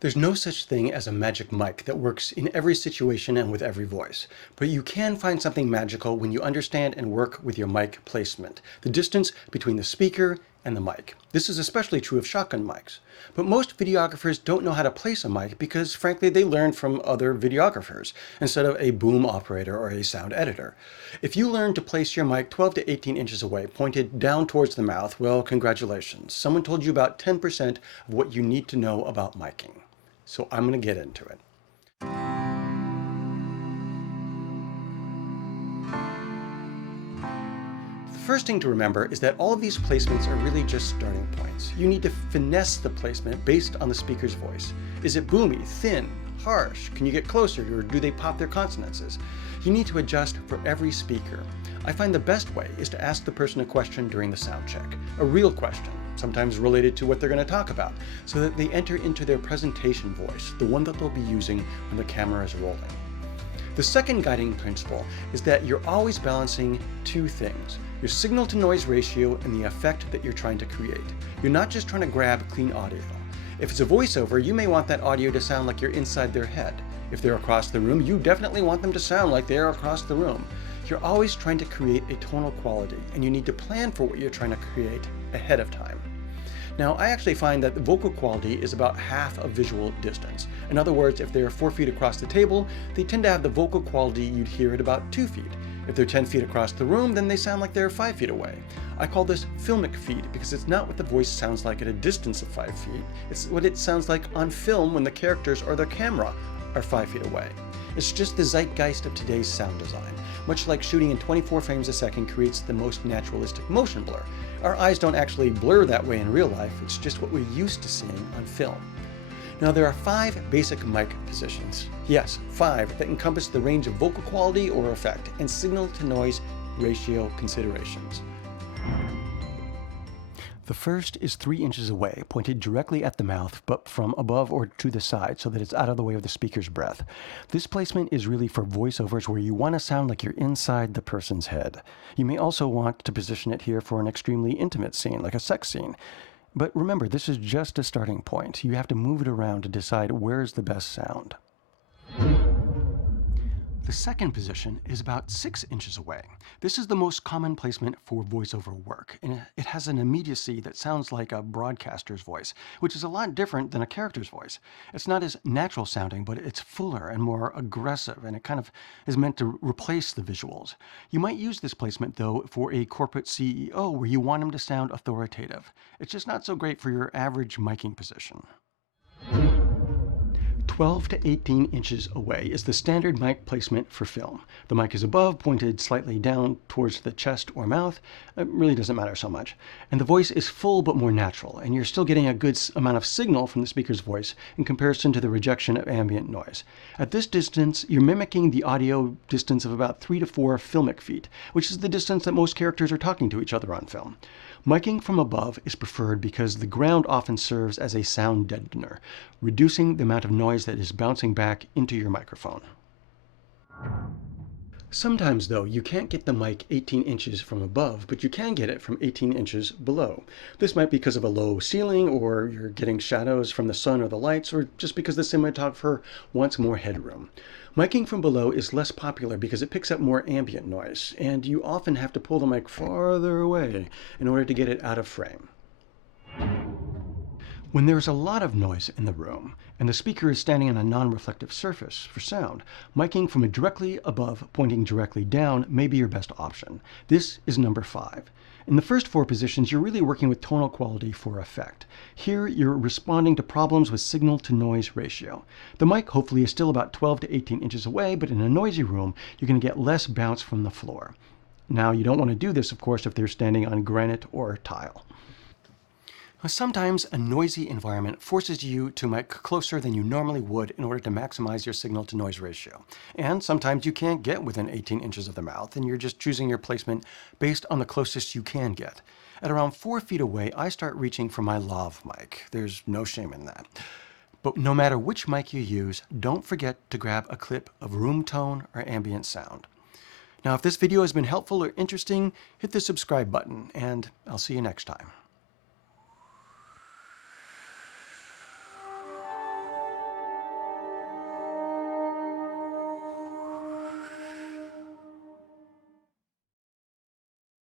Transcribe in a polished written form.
There's no such thing as a magic mic that works in every situation and with every voice, but you can find something magical when you understand and work with your mic placement, the distance between the speaker and the mic. This is especially true of shotgun mics. But most videographers don't know how to place a mic because, frankly, they learned from other videographers instead of a boom operator or a sound editor. If you learn to place your mic 12 to 18 inches away, pointed down towards the mouth, well, congratulations. Someone told you about 10% of what you need to know about miking. So I'm going to get into it. The first thing to remember is that all of these placements are really just starting points. You need to finesse the placement based on the speaker's voice. Is it boomy, thin, harsh? Can you get closer, or do they pop their consonances? You need to adjust for every speaker. I find the best way is to ask the person a question during the sound check, a real question, sometimes related to what they're going to talk about, so that they enter into their presentation voice, the one that they'll be using when the camera is rolling. The second guiding principle is that you're always balancing two things: your signal to noise ratio and the effect that you're trying to create. You're not just trying to grab clean audio. If it's a voiceover, you may want that audio to sound like you're inside their head. If they're across the room, you definitely want them to sound like they're across the room. You're always trying to create a tonal quality, and you need to plan for what you're trying to create ahead of time. Now, I actually find that the vocal quality is about half of visual distance. In other words, if they're 4 feet across the table, they tend to have the vocal quality you'd hear at about 2 feet. If they're 10 feet across the room, then they sound like they're 5 feet away. I call this filmic feed because it's not what the voice sounds like at a distance of 5 feet. It's what it sounds like on film when the characters or the camera are 5 feet away. It's just the zeitgeist of today's sound design. Much like shooting in 24 frames a second creates the most naturalistic motion blur. Our eyes don't actually blur that way in real life, it's just what we're used to seeing on film. Now, there are 5 basic mic positions. Yes, 5 that encompass the range of vocal quality or effect and signal to noise ratio considerations. The first is 3 inches away, pointed directly at the mouth, but from above or to the side so that it's out of the way of the speaker's breath. This placement is really for voiceovers where you want to sound like you're inside the person's head. You may also want to position it here for an extremely intimate scene, like a sex scene. But remember, this is just a starting point. You have to move it around to decide where's the best sound. The second position is about 6 inches away. This is the most common placement for voiceover work, and it has an immediacy that sounds like a broadcaster's voice, which is a lot different than a character's voice. It's not as natural sounding, but it's fuller and more aggressive, and it kind of is meant to replace the visuals. You might use this placement, though, for a corporate CEO where you want him to sound authoritative. It's just not so great for your average miking position. 12 to 18 inches away is the standard mic placement for film. The mic is above, pointed slightly down towards the chest or mouth. It really doesn't matter so much. And the voice is full but more natural, and you're still getting a good amount of signal from the speaker's voice in comparison to the rejection of ambient noise. At this distance, you're mimicking the audio distance of about 3 to 4 filmic feet, which is the distance that most characters are talking to each other on film. Miking from above is preferred because the ground often serves as a sound deadener, reducing the amount of noise that is bouncing back into your microphone. Sometimes, though, you can't get the mic 18 inches from above, but you can get it from 18 inches below. This might be because of a low ceiling, or you're getting shadows from the sun or the lights, or just because the cinematographer wants more headroom. Miking from below is less popular because it picks up more ambient noise, and you often have to pull the mic farther away in order to get it out of frame. When there's a lot of noise in the room, and the speaker is standing on a non-reflective surface for sound, miking from directly above, pointing directly down, may be your best option. This is number 5. In the first 4 positions, you're really working with tonal quality for effect. Here, you're responding to problems with signal-to-noise ratio. The mic, hopefully, is still about 12 to 18 inches away, but in a noisy room, you're going to get less bounce from the floor. Now, you don't want to do this, of course, if they're standing on granite or tile. Sometimes a noisy environment forces you to mic closer than you normally would in order to maximize your signal-to-noise ratio. And sometimes you can't get within 18 inches of the mouth, and you're just choosing your placement based on the closest you can get. At around 4 feet away, I start reaching for my lav mic. There's no shame in that. But no matter which mic you use, don't forget to grab a clip of room tone or ambient sound. Now, if this video has been helpful or interesting, hit the subscribe button, and I'll see you next time.